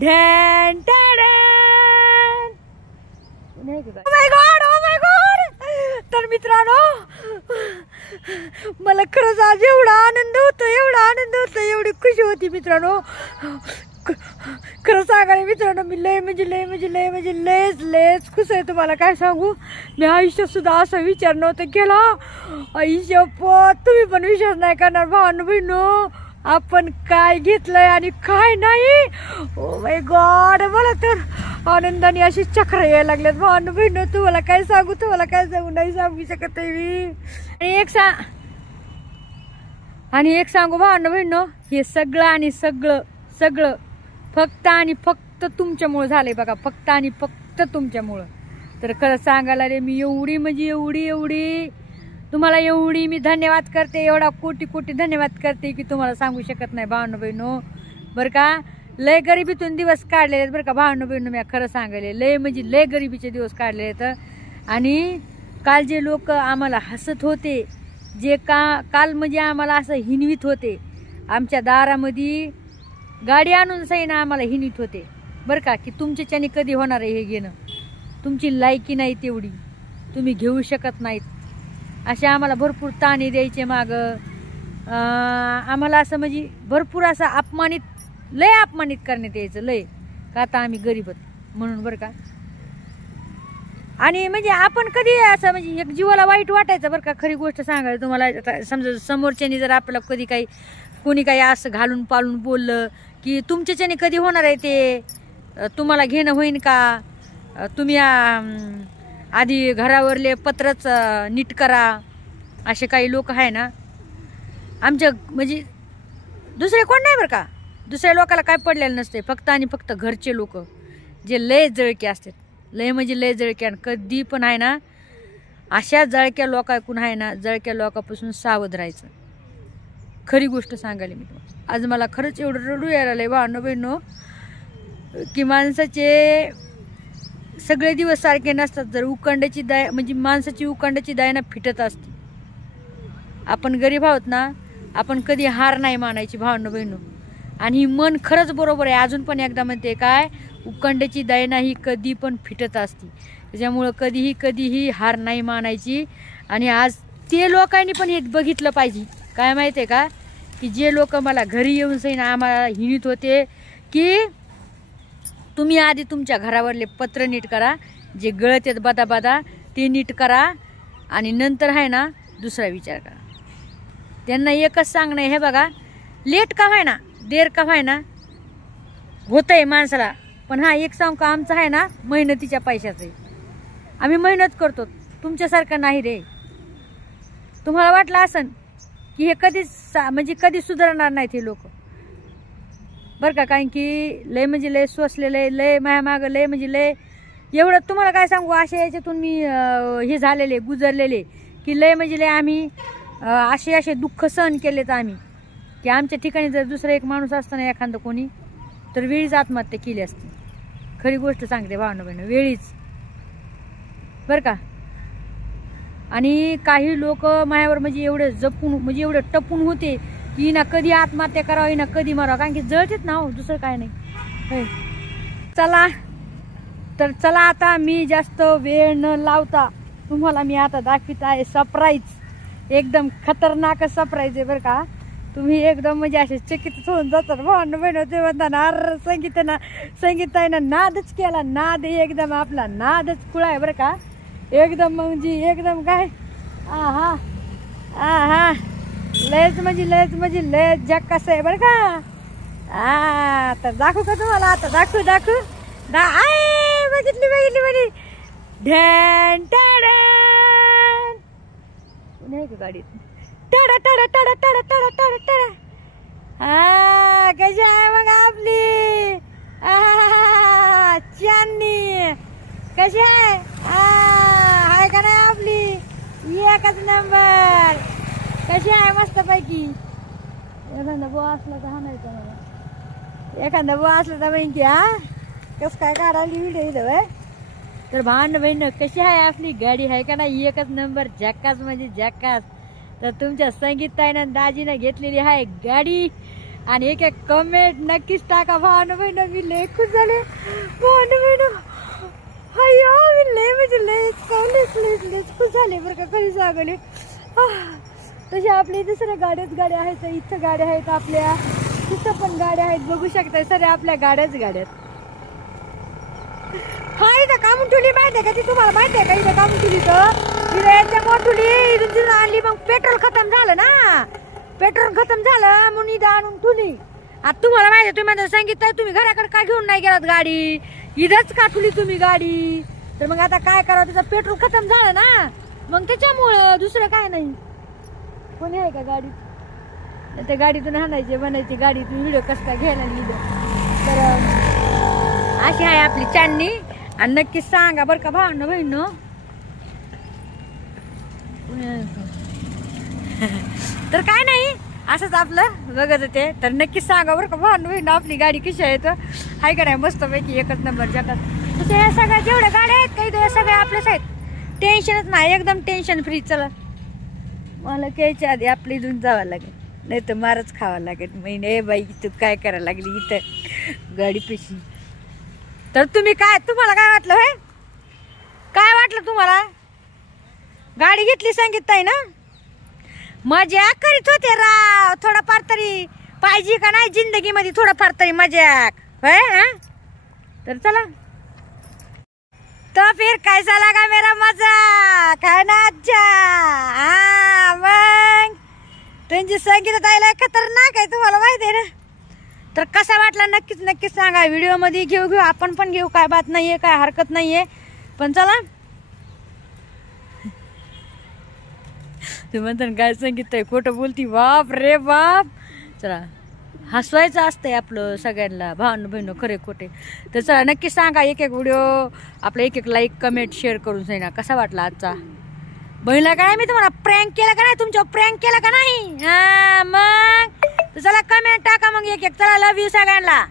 ढॅन टॅडॅन. Oh my God. तर मित्रांनो, मला खरंच आज एवढा आनंद होतो, एवढी खुशी होती मित्रांनो. खरं सांगायला मित्रांनो, मी लयच खुश आहे. तुम्हाला काय सांगू, मी आयुष्यात सुद्धा असा विचार नव्हता केला. आयुष्यपत तुम्ही पण विश्वास नाही करणार भावांनो बहिणो, आपण काय घेतलंय आणि काय नाही. ओ माय गॉड, मला तर आनंदाने अशी चक्र यायला लागल्यात भावांनो बहिणो. तुम्हाला काय सांगू, नाही सांगू शकत मी. आणि एक सांगू भावांनो बहिणो, हे सगळं फक्त आणि फक्त तुमच्यामुळे झालंय बघा, फक्त आणि फक्त तुमच्यामुळं. तर खरं सांगायला रे, मी एवढी तुम्हाला एवढी मी धन्यवाद करते, एवढा कोटी धन्यवाद करते की तुम्हाला सांगू शकत नाही भावांनो बहिणो. बरं का, लय गरिबीतून दिवस काढलेले आहेत बरं का भावांनो बहिणो. मी खरं सांगायले, लय गरिबीचे दिवस काढले आहेत. आणि काल जे लोक आम्हाला हसत होते, जे काल म्हणजे आम्हाला असं हिनवीत होते, आमच्या दारामध्ये गाडी आणून सैना आम्हाला हिनीत होते बरं का, की तुमच्याच्याने कधी होणार आहे हे घेणं, तुमची लायकी नाही तेवढी, तुम्ही घेऊ शकत नाहीत, असे आम्हाला भरपूर ताणे द्यायचे माग. आम्हाला असं म्हणजे भरपूर असं अपमानित करण्यात यायचं लय, का आता आम्ही गरीबत म्हणून बरं का. आणि म्हणजे आपण कधी असं म्हणजे एक जीवाला वाईट वाटायचं बरं का. खरी गोष्ट सांगायला तुम्हाला, समजा समोरच्यानी जर आपल्याला कधी कोणी काही असं घालून पालून बोललं की तुमच्याच्याने कधी होणार आहे ते, तुम्हाला घेणं होईन का, तुम्ही आधी घरावरले पत्रच नीट करा, असे काही लोक आहे ना आमच्या, म्हणजे दुसरे कोण नाही बरं का. दुसऱ्या लोकाला काय पडलेलं नसते, फक्त आणि फक्त घरचे लोक जे लय जळके असतात, लय जळके. आणि कधी पण आहे ना अशा जळक्या लोकांकडून आहे ना, जळक्या लोकांपासून सावध राहायचं. खरी गोष्ट सांगायला मी तुम्हाला, आज मला खरंच एवढं रडू यायला लागलंय भावांनो बहिणो, की माणसाचे सगळे दिवस सारखे नसतात. जर उकंड्याची दाय म्हणजे माणसाची उकंड्याची दाय ना फिटत असते. आपण गरीब आहोत ना, आपण कधी हार नाही मानायची भावांनो बहिणो. आणि ही मन खरंच बरोबर आहे. अजून पण एकदा म्हणते काय, उकंड्याची दाय ना ही कधी पण फिटत असते. त्याच्यामुळं कधीही हार नाही मानायची. आणि आज ते लोकांनी पण हे बघितलं पाहिजे, काय माहिती आहे का, की जे लोक मला घरी येऊन सैन आम्हाला हिणीत होते की तुम्ही आधी तुमच्या घरावरले पत्र नीट करा, जे गळत आहेत बदा ते नीट करा, आणि नंतर आहे ना दुसरा विचार करा. त्यांना एकच सांगणं, हे बघा, लेट का व्हाय ना, देर का व्हाय ना, होतंय माणसाला. पण हा एक सांग का, आमचं आहे ना मेहनतीच्या पैशाचं आहे, आम्ही मेहनत करतो, तुमच्यासारखं नाही रे. तुम्हाला वाटलं असन की हे कधी सुधारणार नाहीत हे लोक बरं का, कारण की लय सोसलेले, लय मायामाग लय एवढं तुम्हाला काय सांगू. अशा याच्यातून मी हे झालेले, गुजरलेले, की लय आम्ही असे दुःख सहन केलेत आम्ही, की आमच्या ठिकाणी जर दुसरा एक माणूस असताना एखादं कोणी, तर वेळीच आत्महत्या केली असती. खरी गोष्ट सांगते भावांनो बहिणो, वेळीच बरं का. आणि काही लोक मायावर म्हणजे एवढे जपून, म्हणजे एवढे टपून होते की ना कधी आत्महत्या करावी, ना कधी मारावं, कारण की जळतेत ना हो, दुसरं काय नाही. चला आता मी जास्त वेळ न लावता तुम्हाला मी आता दाखवित आहे सरप्राईज, एकदम खतरनाक सरप्राईज आहे बरं का. तुम्ही एकदम म्हणजे असे चकित होऊन जातात भावांनो बहिणो. ते म्हणताना संगीतानं नादच केला, नाद एकदम आपला नादच खुळा आहे बरं का. एकदम म्हणजे एकदम काय, आहा लयच लयच जग कसं आहे बरं का. तर दाखवू का तुम्हाला, आता दाखवू बघितली ढॅन टॅडॅन नाही का गाडीत, टडा टडा टडा टडा टडा टडा टडा. हा कशी आहे मग आपली चांदणी, कशी आहे, हाय का नाही आपली एकच नंबर. कशी आहे मस्त पैकी. एखादा बो असला तर हाणायचा मला, एखादा बो असला तर बहिणी कस काय काढायला व्हिडिओ इथं. तर भावांनो बहिणीनं कशी आहे आपली गाडी, आहे का नाही एकच नंबर, झक्कास म्हणजे झक्कास. तर तुमच्या संगीत ताईनं दाजीनं घेतलेली आहे गाडी, आणि एक एक कमेंट नक्कीच टाका. भावना बहिण मी लय खुश झाले. भावना बहिण अय्यो मी लय म्हणजे लयच खुश झाले बरं का खरी सांगले. तसे आपल्या दुसऱ्या गाड्या आहेत, इथं गाड्या आहेत, आपल्या तिथं पण गाड्या आहेत, बघू शकता सर आपल्या गाड्याच गाड्यात. हा इथं कामठुली माहिती आहे का? ती तुम्हाला माहिती आहे का? इथं कामठुली तर मोठुली इथून तिथून आणली. मग पेट्रोल खतम झालं ना, पेट्रोल खतम झालं म्हणून इथं आणून ठुली. आता तुम्हाला माहिती आहे, तुम्ही माझं सांगितलं तुम्ही घराकडे का घेऊन नाही गेलात गाडी, इथंच का ठुली तुम्ही गाडी. तर मग आता काय करावं, त्याचं पेट्रोल खतम झालं ना, मग त्याच्यामुळं दुसरं काय नाही. कोणी आहे का गाडीत? त्या गाडीतून हाणायचे बनायची, गाडीतून व्हिडिओ कसं काय घ्यायला लिहिलं. तर अशी आहे आपली चांदणी. आणि नक्की सांगा बरं का भावना बहिण. तर काय नाही असंच आपलं बघत होते. तर नक्कीच सांगा बरं का भावना बहिण आपली गाडी कशी आहे. तर हाय का नाही मस्तपैकी एकच नंबर जगात. तसं या सगळ्या जेवढ्या गाड्या आहेत काही तर सगळ्या आपल्याच आहेत, टेन्शनच नाही, एकदम टेन्शन फ्री. चला मला घ्यायच्या आधी आपल्या इथून जावं लागेल, नाही तर मारच खावा लागेल. महिने बाई तू काय करायला लागली इथं गाडी पेशी. तर तुम्हाला काय वाटलं होय? काय वाटलं तुम्हाला? गाडी घेतली सांगितताय ना, मजा करीत होते राव. थोडाफार तरी पाहिजे का नाही जिंदगीमध्ये, थोडाफार तरी मजाक होय. तर चला, तो फिर कैसा लगा मेरा मजा काय ना. अच्छा हा मग त्यांची संगीत आयला खतरनाक आहे, तुम्हाला माहिती आहे ना. तर कसा वाटला नक्कीच सांगा. व्हिडिओ मध्ये घेऊ आपण पण घेऊ, काय बात नाहीये, काय हरकत नाहीये. पण चला तुम्ही म्हणता काय संगीत आहे खोटं बोलती, बाप रे बाप. चला हसवायचं असतंय आपलं सगळ्यांना, भावना बहिण खरे खोटे. तर चला नक्की सांगा, एक व्हिडिओ आपला एक लाईक कमेंट शेअर करून सांगा कसा वाटला आजचा. बहिणीला काय मी तुम्हाला प्रँक केला का नाही, तुमच्यावर प्रँक केला का नाही. हा मग चला कमेंट टाका मग एक. चला लव्ह यू सगळ्यांना.